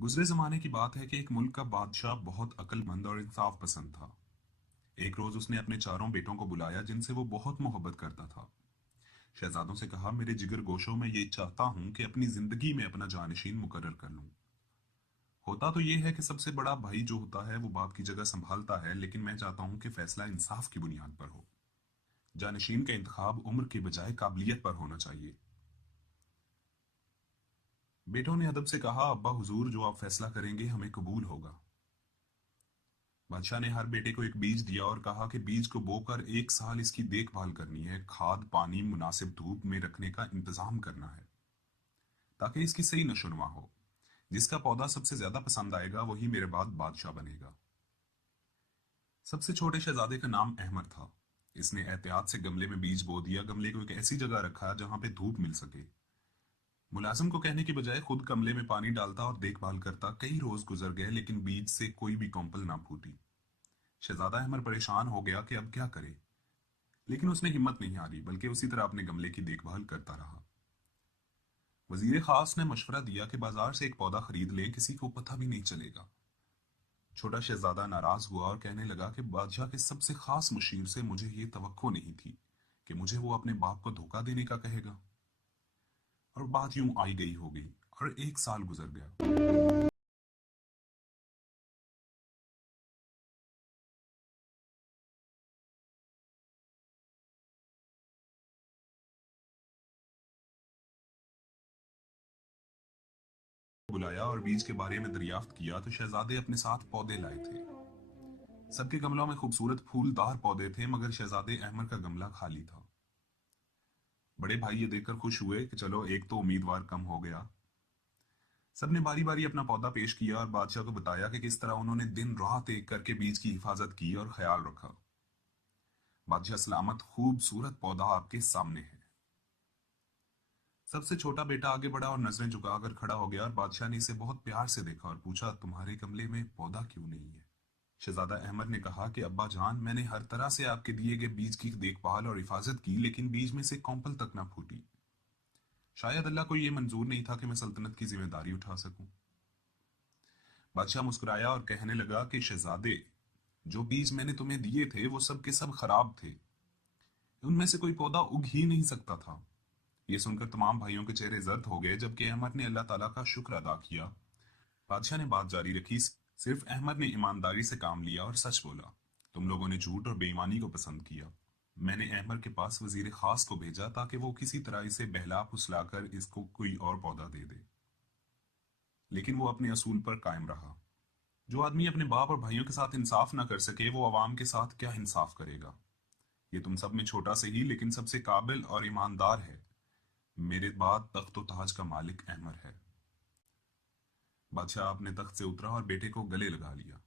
गुजरे जमाने की बात है कि एक मुल्क का बादशाह बहुत अक्लमंद और इंसाफ पसंद था। एक रोज उसने अपने चारों बेटों को बुलाया जिनसे वो बहुत मोहब्बत करता था। शहजादों से कहा, मेरे जिगर गोशों में ये चाहता हूं कि अपनी जिंदगी में अपना जानशीन मुकर्रर कर लूं। होता तो ये है कि सबसे बड़ा भाई जो होता है वो बाप की जगह संभालता है, लेकिन मैं चाहता हूं कि फैसला इंसाफ की बुनियाद पर हो। जानशीन का इंतखाब उम्र के बजाय काबिलियत पर होना चाहिए। बेटों ने अदब से कहा, अब्बा हुजूर, जो आप फैसला करेंगे हमें कबूल होगा। बादशाह ने हर बेटे को एक बीज दिया और कहा कि बीज को बोकर 1 साल इसकी देखभाल करनी है, खाद पानी मुनासिब धूप में रखने का इंतजाम करना है ताकि इसकी सही नशोनुमा हो। जिसका पौधा सबसे ज्यादा पसंद आएगा वही मेरे बाद बादशाह बनेगा। सबसे छोटे शहजादे का नाम अहमद था। इसने एहतियात से गमले में बीज बो दिया, गमले को एक ऐसी जगह रखा जहां पे धूप मिल सके। मुलाजिम को कहने की बजाय खुद गमले में पानी डालता और देखभाल करता। कई रोज गुजर गए लेकिन बीज से कोई भी कॉम्पल ना फूटी। शहजादा अहमद परेशान हो गया कि अब क्या करे, लेकिन उसने हिम्मत नहीं हारी, बल्कि उसी तरह अपने गमले की देखभाल करता रहा। वजीर खास ने मशवरा दिया कि बाजार से एक पौधा खरीद लें, किसी को पता भी नहीं चलेगा। छोटा शहजादा नाराज हुआ और कहने लगा कि बादशाह के सबसे खास मुशीर से मुझे ये तवक्को नहीं थी कि मुझे वो अपने बाप को धोखा देने का कहेगा। और बात यूं आई गई हो गई और 1 साल गुजर गया। बुलाया और बीज के बारे में दरियाफ्त किया तो शहजादे अपने साथ पौधे लाए थे। सबके गमलों में खूबसूरत फूलदार पौधे थे, मगर शहजादे अहमद का गमला खाली था। बड़े भाई ये देखकर खुश हुए कि चलो एक तो उम्मीदवार कम हो गया। सबने बारी बारी अपना पौधा पेश किया और बादशाह को बताया कि किस तरह उन्होंने दिन रात एक करके बीज की हिफाजत की और ख्याल रखा। बादशाह, सलामत खूबसूरत पौधा आपके सामने है। सबसे छोटा बेटा आगे बढ़ा और नजरें झुकाकर खड़ा हो गया और बादशाह ने इसे बहुत प्यार से देखा और पूछा, तुम्हारे गमले में पौधा क्यों नहीं है? शहजादा अहमद ने कहा कि अब्बा जान, मैंने हर तरह से आपके दिए गए बीज की देखभाल और हिफाजत की, लेकिन बीज में से कॉम्पल तक ना फूटी। शायद अल्लाह को यह मंजूर नहीं था कि मैं सल्तनत की जिम्मेदारी उठा सकूं। बादशाह मुस्कुराया और कहने लगा कि शहजादे, जो बीज मैंने तुम्हें दिए थे वो सब के सब खराब थे। उनमें से कोई पौधा उग ही नहीं सकता था। ये सुनकर तमाम भाइयों के चेहरे जर्द हो गए, जबकि अहमद ने अल्लाह ताला का शुक्र अदा किया। बादशाह ने बात जारी रखी, सिर्फ अहमद ने ईमानदारी से काम लिया और सच बोला। तुम लोगों ने झूठ और बेईमानी को पसंद किया। मैंने अहमद के पास वजीर खास को भेजा ताकि वो किसी तरह इसे बहला फुसलाकर इसको कोई और पौधा दे दे, लेकिन वो अपने असूल पर कायम रहा। जो आदमी अपने बाप और भाइयों के साथ इंसाफ ना कर सके वो अवाम के साथ क्या इंसाफ करेगा? ये तुम सब में छोटा से ही लेकिन सबसे काबिल और ईमानदार है। मेरे बाद तख्त व ताज का मालिक अहमद है। बादशाह अपने तख्त से उतरा और बेटे को गले लगा लिया।